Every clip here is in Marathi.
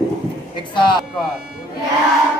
एक साथ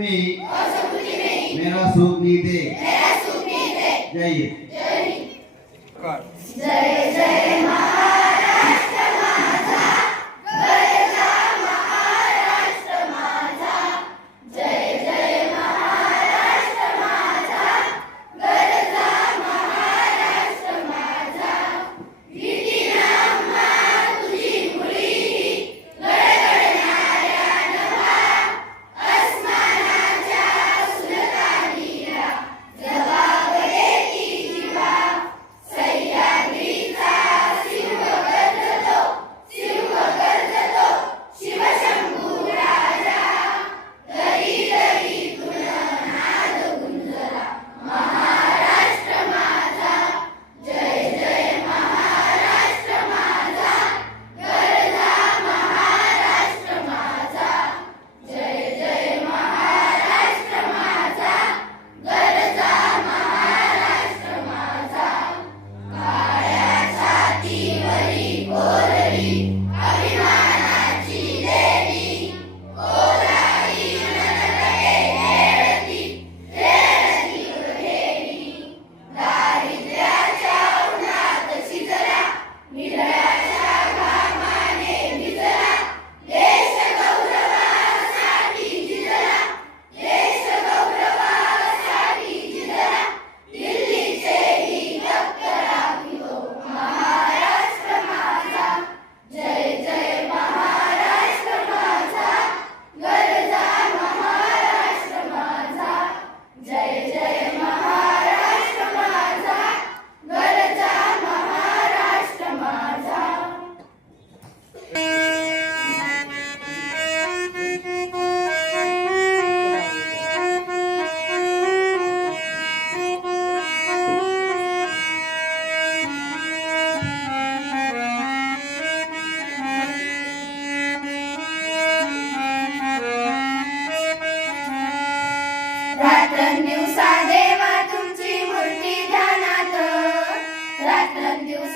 में मेरा सुख नीत. है जय हिंद.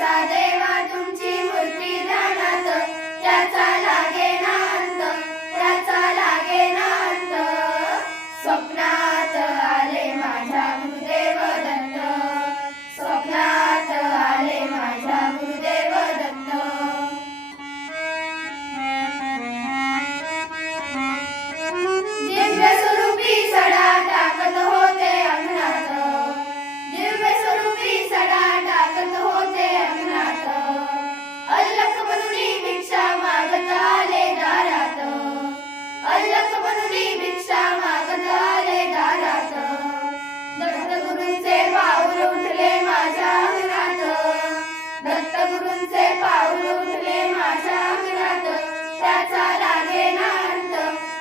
saja. त्याचा लागे अंत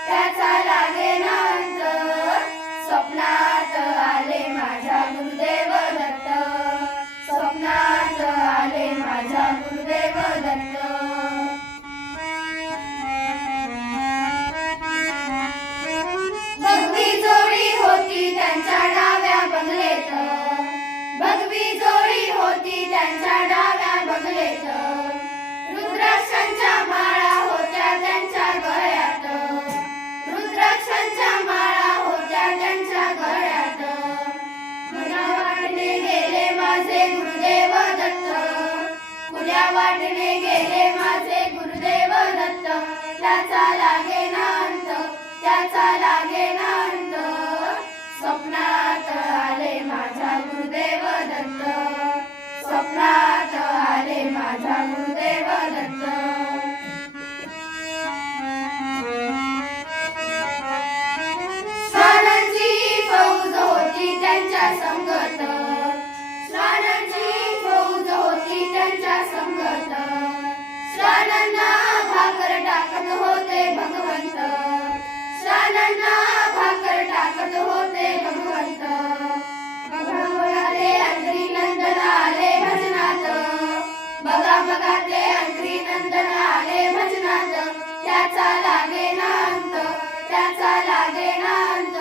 त्याचा लागे अंत स्वप्नात आले माझ्या गुरुदेव दत्त. स्वप्नात आले माझ्या गुरुदेव दत्त. भगवी जोडी होती त्यांच्या डाव्या बंगलेत. भगवी जोडी होती त्यांच्या डाव्या बंगलेत. रुद्राक्षांच्या माळा वाटणे गेले माझे गुरुदेव दत्त. त्याचा लागे ना अंत त्याचा लागे ना अंत. स्वप्नात आले माझा गुरुदेव दत्त. स्वप्नात आले माझा गुरुदेव दत्त. टाकत होते भगवंत. भाकर टाकत होते भगवंत. बघा ते अंतरी नंदन आले भजनात. बघा बघा ते अंतरी नंदन आले भजनात. त्याचा लागे अंत त्याचा लागे अंत.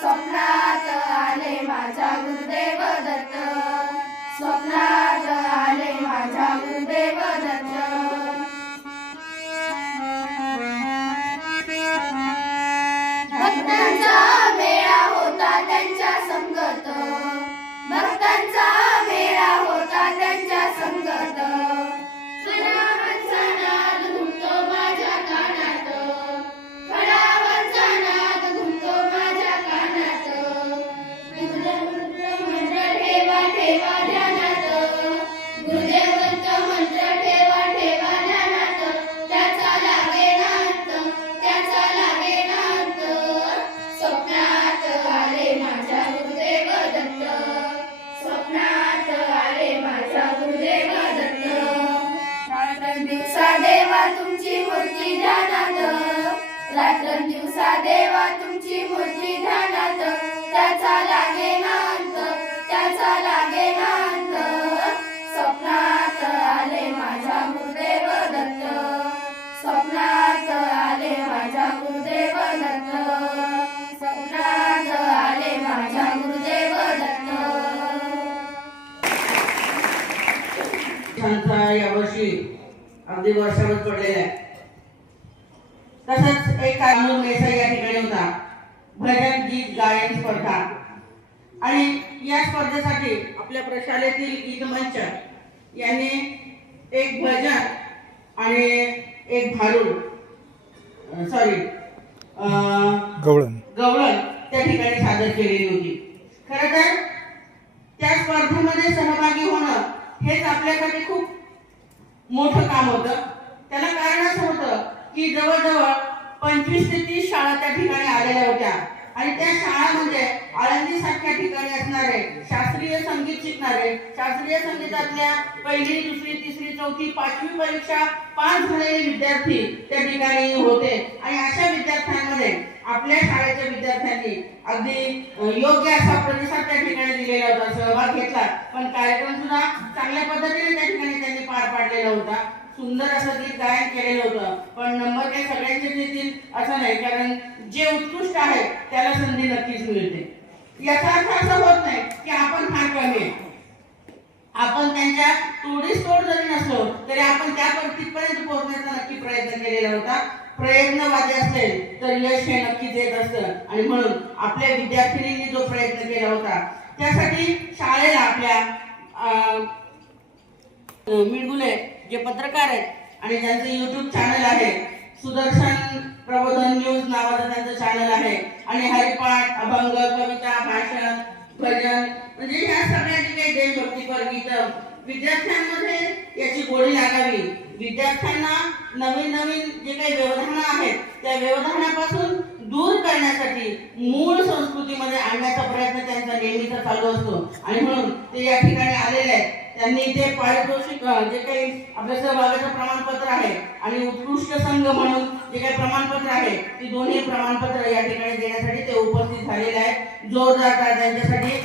स्वप्नात आले माझा गुरुदेव दत्त. स्वप्नात आले माझा गुरुदेव ठेवा ध्यानात गुरुदेवंत मंत्र ठेवा ठेवा ध्यानात त्याचा लागे त्याचा लागे स्वप्नात आले माझ्या गुरुदेव दत्त. स्वप्नात आले माझ्या गुरुदेव दत्त. दिवसा देवा तुमची मूर्ती ध्यानात. रात्र दिवसा देवा तुमची मूर्ती ध्यानात. त्याचा लागे ना संस्था यावर्षी अगदी वर्षावर पडलेला आहे. तसंच एक अमोल मेसा या ठिकाणी होता. भजन गीत गायन स्पर्धा. आणि या स्पर्धेसाठी आपल्या प्रशालेतील गीत मंच यांनी एक भजन आणि एक भारूड सॉरी गवळण. गवळण त्या ठिकाणी सादर केलेली होती. खरं तर त्या स्पर्धेमध्ये सहभागी होणं हेच आपल्यासाठी खूप मोठं काम होतं. त्याला कारण असं होतं की जवळजवळ पंचवीस ते तीस शाळा त्या ठिकाणी आलेल्या होत्या. आणि त्या शाळा म्हणजे आळंदी सारख्या ठिकाणी असणारे शास्त्रीय संगीत शिकणारे शास्त्रीय संगीतातल्या पहिली दुसरी तिसरी चौथी पाचवी परीक्षा पास झालेले विद्यार्थी त्या ठिकाणी होते. आणि अशा विद्यार्थ्यांमध्ये आपल्या शाळेच्या विद्यार्थ्यांनी अगदी योग्य असा प्रतिसाद त्या ठिकाणी दिलेला होता सहभाग घेतला. पण कार्यक्रम सुद्धा चांगल्या पद्धतीने त्या ठिकाणी त्यांनी पार पाडलेला होता. सुंदर असं गीत गायन केलेलं होतं. पण नंबर काही सगळ्यांचे येतील असं नाही. कारण जे उत्कृष्ट आहे त्याला संधी नक्कीच मिळते. याचा अर्थ असं होत नाही की आपण फार कमी आहे. आपण त्यांच्या तोडीस तोड जरी नसलो तरी आपण त्या परिस्थितीपर्यंत पोहोचण्याचा नक्की प्रयत्न केलेला होता. प्रयत्नवादी असेल तर यश हे नक्कीच येत असतं. आणि म्हणून आपल्या विद्यार्थिनींनी जो प्रयत्न केला होता त्यासाठी शाळेला आपल्या अं, मिळगुले जे पत्रकार आहेत आणि ज्यांचं युट्यूब चॅनल आहे सुदर्शन प्रबोधन न्यूज नावाचं त्यांचं चॅनल आहे. आणि हरिपाठ अभंग कविता भाषण भजन म्हणजे ह्या सगळ्यांची काही देशभक्तीपर गीतं. विद्यार्थ्यांमध्ये याची गोडी लागावी. विद्यार्थ्यांना नवीन नवीन जे काही व्यवधानं आहेत त्या व्यवधानापासून दूर करण्यासाठी मूळ संस्कृतीमध्ये आणण्याचा प्रयत्न त्यांचा नेहमीचा चालू असतो. आणि म्हणून ते या ठिकाणी आलेले आहेत. त्यांनी इथे पारितोषिक जे काही आपल्या सहभागाचं प्रमाणपत्र आहे आणि उत्कृष्ट संघ म्हणून जे काही प्रमाणपत्र आहे ती दोन्ही प्रमाणपत्र या ठिकाणी देण्यासाठी ते उपस्थित झालेले आहेत. जोरदार त्यांच्यासाठी